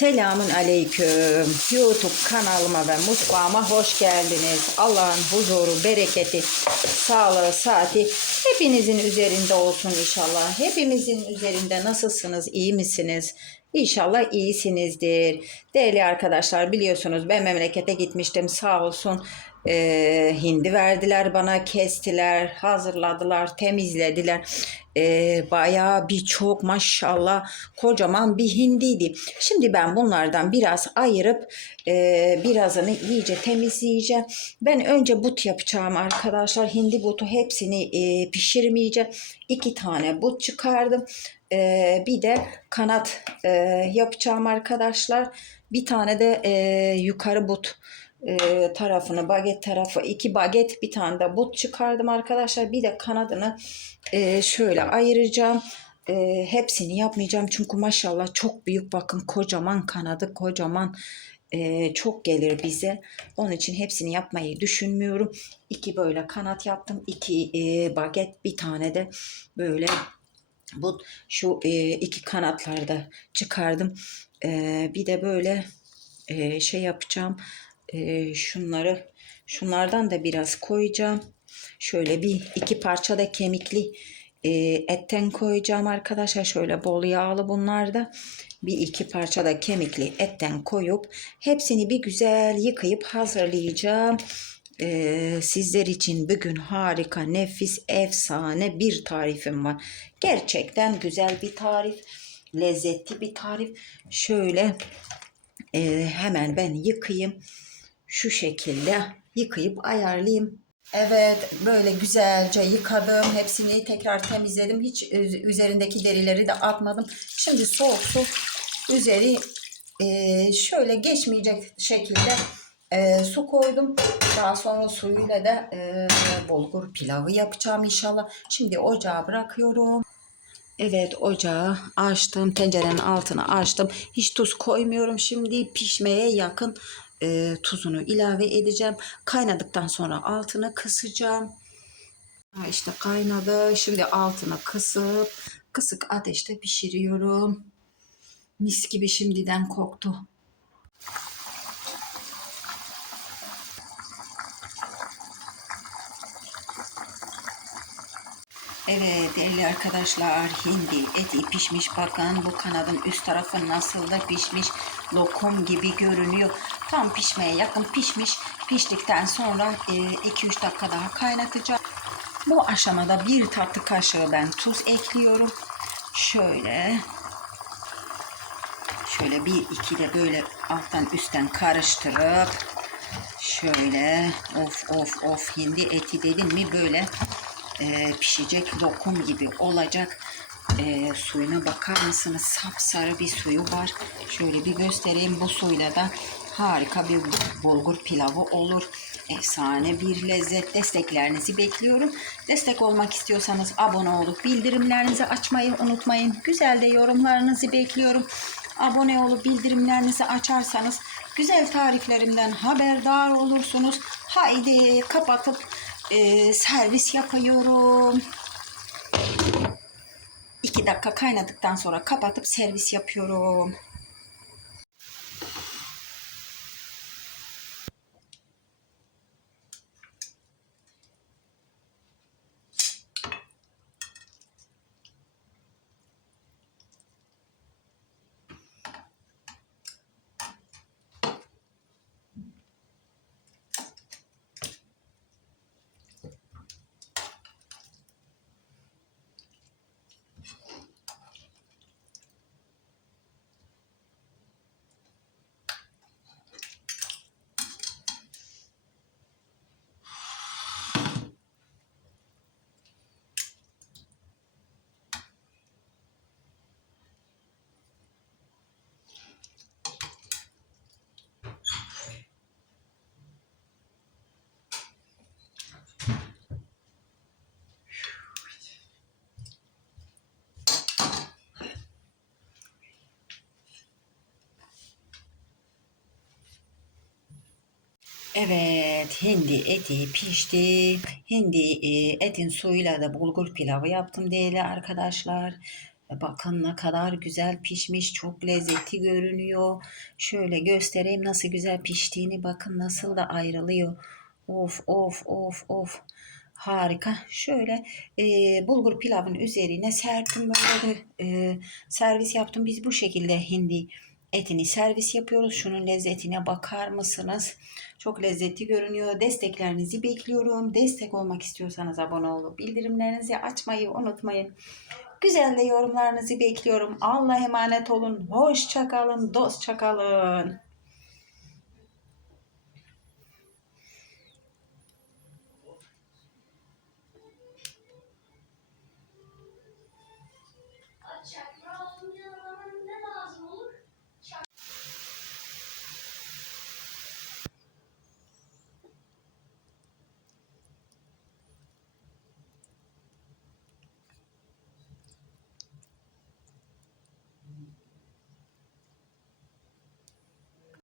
Selamun aleyküm. YouTube kanalıma ve mutfağıma hoş geldiniz. Allah'ın huzuru, bereketi, sağlığı, saati hepinizin üzerinde olsun inşallah. Hepimizin üzerinde nasılsınız, iyi misiniz? İnşallah iyisinizdir. Değerli arkadaşlar biliyorsunuz ben memlekete gitmiştim. Sağ olsun. Ee, hindi verdiler bana kestiler hazırladılar temizlediler. Ee, bayağı bir çok maşallah kocaman bir hindiydi. Şimdi ben bunlardan biraz ayırıp e, birazını iyice temizleyeceğim. Ben önce but yapacağım arkadaşlar. Hindi butu hepsini e, pişirmeyeceğim. İki tane but çıkardım Ee, bir de kanat e, yapacağım arkadaşlar. Bir tane de e, yukarı but e, tarafını baget tarafı iki baget bir tane de but çıkardım arkadaşlar. Bir de kanadını e, şöyle ayıracağım. E, hepsini yapmayacağım çünkü maşallah çok büyük. Bakın kocaman kanadı kocaman e, çok gelir bize. Onun için hepsini yapmayı düşünmüyorum. İki böyle kanat yaptım iki e, baget bir tane de böyle bu şu e, iki kanatlarda çıkardım E, bir de böyle e, şey yapacağım e, şunları şunlardan da biraz koyacağım. Şöyle bir iki parça da kemikli e, etten koyacağım arkadaşlar. Şöyle bol yağlı bunlar da. Bir iki parça da kemikli etten koyup hepsini bir güzel yıkayıp hazırlayacağım. E, sizler için bugün harika, nefis, efsane bir tarifim var. Gerçekten güzel bir tarif, lezzetli bir tarif. Şöyle e, hemen ben yıkayayım şu şekilde yıkayıp ayarlayayım. Evet böyle güzelce yıkadım. Hepsini tekrar temizledim. Hiç üz- üzerindeki derileri de atmadım. Şimdi soğuk su üzeri e, şöyle geçmeyecek şekilde e, su koydum. Daha sonra suyuyla da e, bulgur pilavı yapacağım inşallah. Şimdi ocağa bırakıyorum. Evet ocağı açtım. Tencerenin altını açtım. Hiç tuz koymuyorum. Şimdi pişmeye yakın e, tuzunu ilave edeceğim. Kaynadıktan sonra altını kısacağım. Ha işte kaynadı. Şimdi altını kısıp kısık ateşte pişiriyorum. Mis gibi şimdiden koktu. Evet değerli arkadaşlar hindi eti pişmiş bakın bu kanadın üst tarafı nasıl da pişmiş lokum gibi görünüyor. Tam pişmeye yakın pişmiş piştikten sonra 2-3 dakika daha kaynatacağım. Bu aşamada bir tatlı kaşığı ben tuz ekliyorum. Şöyle şöyle bir iki de böyle alttan üstten karıştırıp şöyle of of of hindi eti dedim mi böyle e, pişecek lokum gibi olacak. E, suyuna bakar mısınız? Sapsarı bir suyu var. Şöyle bir göstereyim. Bu suyla da harika bir bulgur pilavı olur. Efsane bir lezzet. Desteklerinizi bekliyorum. Destek olmak istiyorsanız abone olup bildirimlerinizi açmayı unutmayın. Güzel de yorumlarınızı bekliyorum. Abone olup bildirimlerinizi açarsanız güzel tariflerimden haberdar olursunuz. Haydi kapatıp e, servis yapıyorum. İki dakika kaynadıktan sonra kapatıp servis yapıyorum. Evet, hindi eti pişti. Hindi e, etin suyuyla da bulgur pilavı yaptım değerli arkadaşlar. Bakın ne kadar güzel pişmiş. Çok lezzetli görünüyor. Şöyle göstereyim nasıl güzel piştiğini. Bakın nasıl da ayrılıyor. Of of of of. Harika. Şöyle e, bulgur pilavın üzerine serptim böyle de e, servis yaptım. Biz bu şekilde hindi etini servis yapıyoruz. Şunun lezzetine bakar mısınız? Çok lezzetli görünüyor. Desteklerinizi bekliyorum. Destek olmak istiyorsanız abone olup bildirimlerinizi açmayı unutmayın. Güzel de yorumlarınızı bekliyorum. Allah'a emanet olun. Hoşça kalın, dostça kalın.